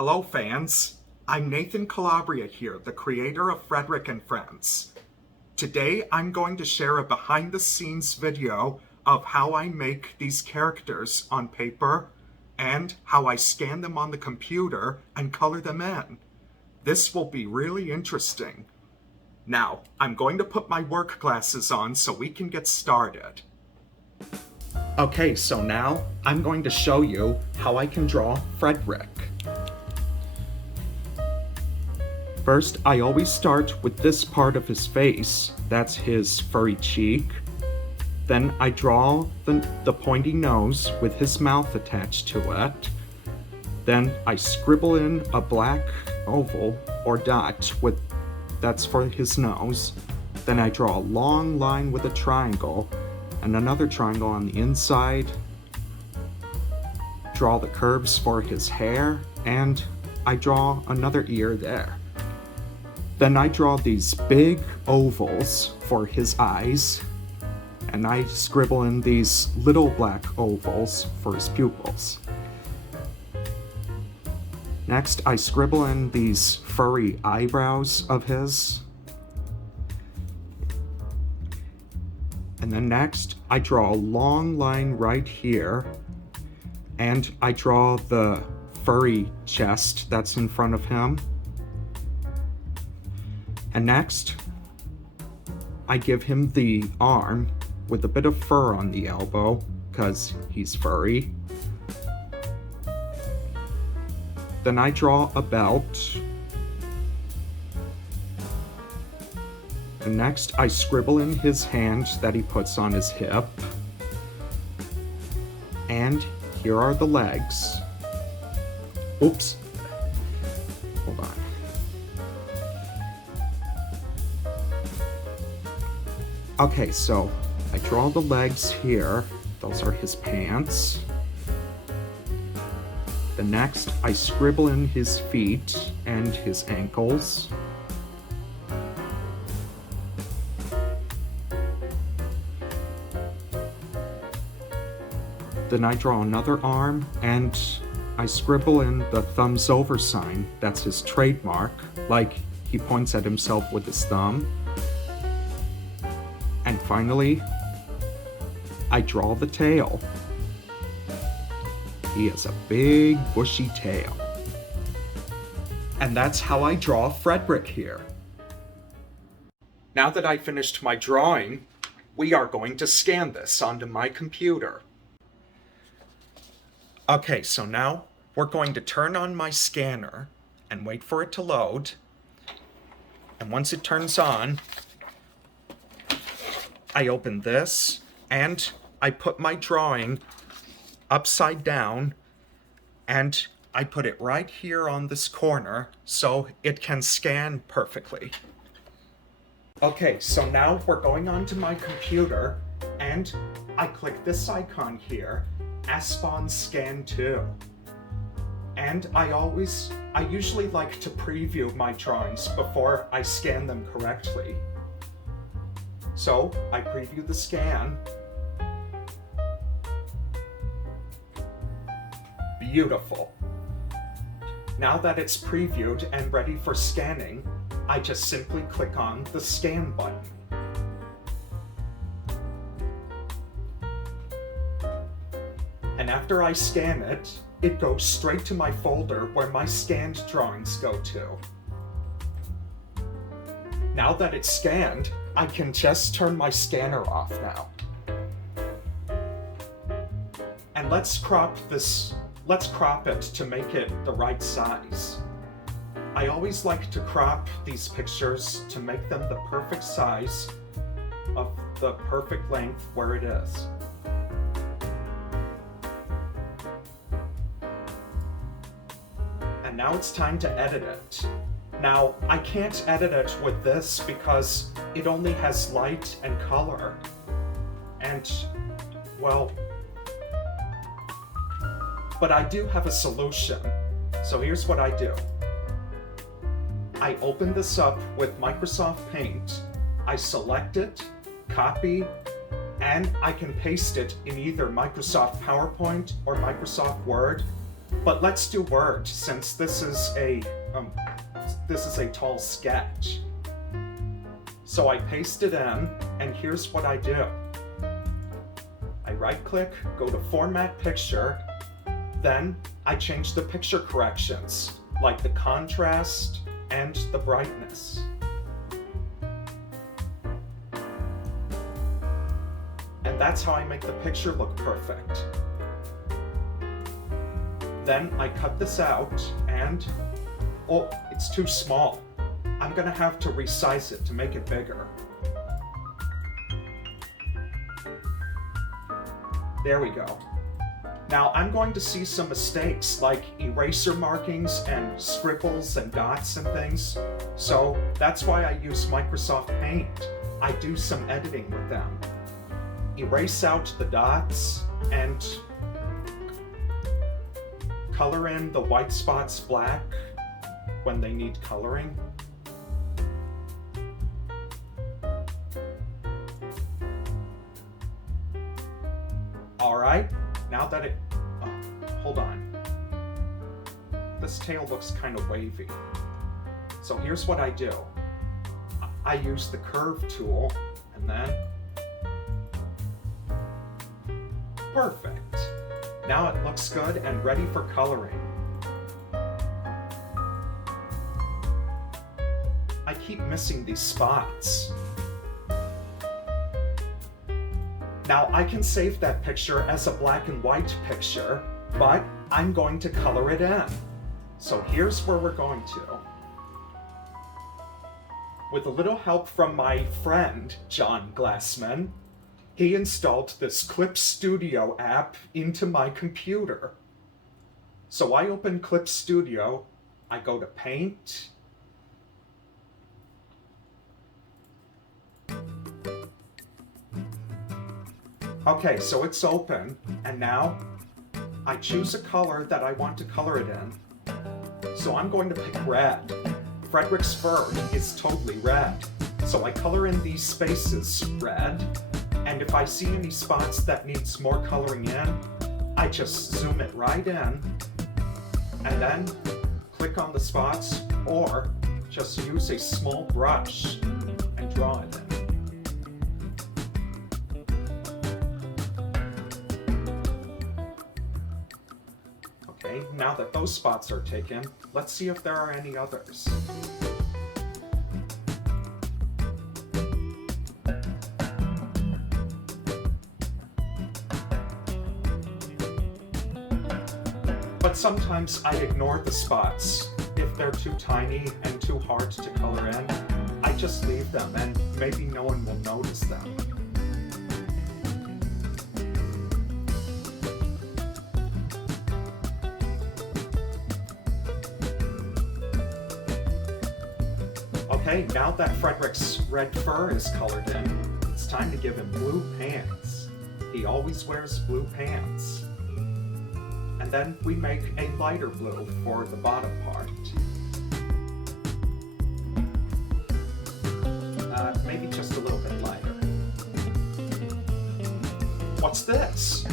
Hello fans, I'm Nathan Calabria here, the creator of Frederick and Friends. Today I'm going to share a behind the scenes video of how I make these characters on paper and how I scan them on the computer and color them in. This will be really interesting. Now, I'm going to put my work glasses on so we can get started. Okay, so now I'm going to show you how I can draw Frederick. First, I always start with this part of his face, that's his furry cheek. Then I draw the pointy nose with his mouth attached to it. Then I scribble in a black oval or dot that's for his nose. Then I draw a long line with a triangle and another triangle on the inside. Draw the curves for his hair, and I draw another ear there. Then I draw these big ovals for his eyes, and I scribble in these little black ovals for his pupils. Next, I scribble in these furry eyebrows of his. And then next, I draw a long line right here, and I draw the furry chest that's in front of him. And next, I give him the arm with a bit of fur on the elbow, because he's furry. Then I draw a belt. And next, I scribble in his hand that he puts on his hip. And here are the legs. Oops. Hold on. Okay, so I draw the legs here. Those are his pants. The next, I scribble in his feet and his ankles. Then I draw another arm, and I scribble in the thumbs over sign. That's his trademark, like he points at himself with his thumb. And finally, I draw the tail. He has a big, bushy tail. And that's how I draw Frederick here. Now that I finished my drawing, we are going to scan this onto my computer. Okay, so now we're going to turn on my scanner and wait for it to load. And once it turns on, I open this and I put my drawing upside down and I put it right here on this corner so it can scan perfectly. Okay, so now we're going onto my computer and I click this icon here, Aspon Scan 2. And I usually like to preview my drawings before I scan them correctly. So I preview the scan. Beautiful. Now that it's previewed and ready for scanning, I just simply click on the scan button. And after I scan it, it goes straight to my folder where my scanned drawings go to. Now that it's scanned, I can just turn my scanner off now. And let's crop it to make it the right size. I always like to crop these pictures to make them the perfect size of the perfect length where it is. And now it's time to edit it. Now, I can't edit it with this because it only has light and color. And, well, but I do have a solution. So here's what I do. I open this up with Microsoft Paint. I select it, copy, and I can paste it in either Microsoft PowerPoint or Microsoft Word But let's do word, since this is a tall sketch. So I paste it in, and here's what I do. I right-click, go to Format Picture, then I change the picture corrections, like the contrast and the brightness. And that's how I make the picture look perfect. Then I cut this out and, oh, it's too small. I'm gonna have to resize it to make it bigger. There we go. Now I'm going to see some mistakes like eraser markings and scribbles and dots and things. So that's why I use Microsoft Paint. I do some editing with them. Erase out the dots and color in the white spots black when they need coloring. Alright, now that it... oh, hold on. This tail looks kind of wavy. So here's what I do. I use the curve tool, and then... perfect. Now it looks good and ready for coloring. I keep missing these spots. Now I can save that picture as a black and white picture, but I'm going to color it in. So here's where we're going to. With a little help from my friend, John Glassman, he installed this Clip Studio app into my computer. So I open Clip Studio, I go to Paint, okay, so it's open, and now I choose a color that I want to color it in. So I'm going to pick red. Frederick's fur is totally red. So I color in these spaces red, and if I see any spots that needs more coloring in, I just zoom it right in, and then click on the spots, or just use a small brush and draw it in. Okay, now that those spots are taken, let's see if there are any others. But sometimes I ignore the spots. If they're too tiny and too hard to color in, I just leave them and maybe no one will notice them. Okay, now that Frederick's red fur is colored in, it's time to give him blue pants. He always wears blue pants. And then we make a lighter blue for the bottom part. Maybe just a little bit lighter. What's this?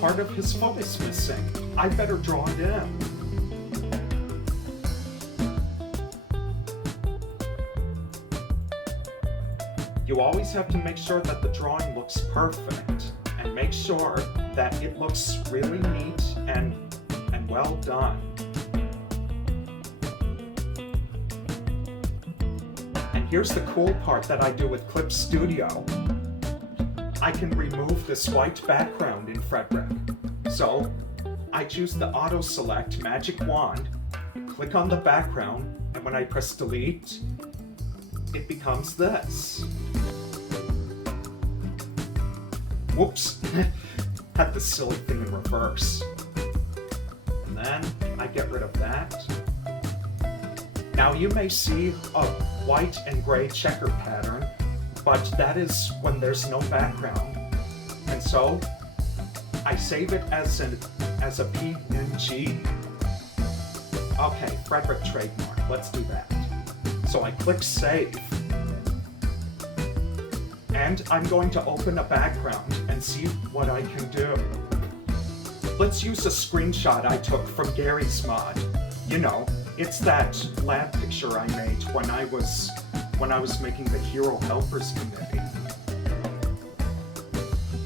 Part of his foot is missing. I better draw it in. You always have to make sure that the drawing looks perfect, and make sure that it looks really neat and well done. And here's the cool part that I do with Clip Studio. I can remove this white background in Frederick. So I choose the Auto Select Magic Wand, click on the background, and when I press delete, it becomes this. Whoops, had this silly thing in reverse. And then I get rid of that. Now you may see a white and gray checker pattern, but that is when there's no background. And so I save it as a PNG. Okay, Frederick trademark, let's do that. So I click save. And I'm going to open a background and see what I can do. let's use a screenshot I took from Gary's mod. You know, it's that lab picture I made when I was making the Hero Helpers committee.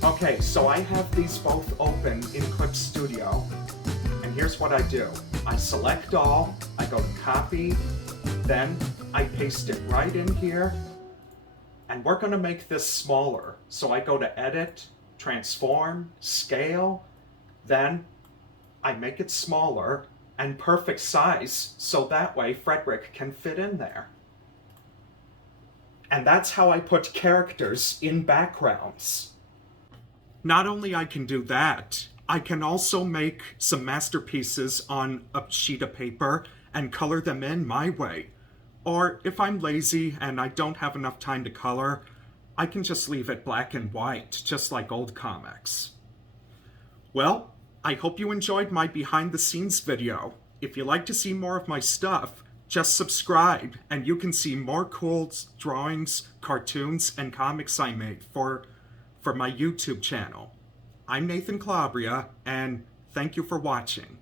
Okay, so I have these both open in Clip Studio, and here's what I do. I select all, I go to copy, then I paste it right in here, and we're gonna make this smaller. So I go to Edit, Transform, Scale, then I make it smaller and perfect size, so that way Frederick can fit in there. And that's how I put characters in backgrounds. Not only I can do that, I can also make some masterpieces on a sheet of paper and color them in my way. Or if I'm lazy and I don't have enough time to color, I can just leave it black and white, just like old comics. Well, I hope you enjoyed my behind the scenes video. If you'd like to see more of my stuff, just subscribe and you can see more cool drawings, cartoons, and comics I made for my YouTube channel. I'm Nathan Calabria, and thank you for watching.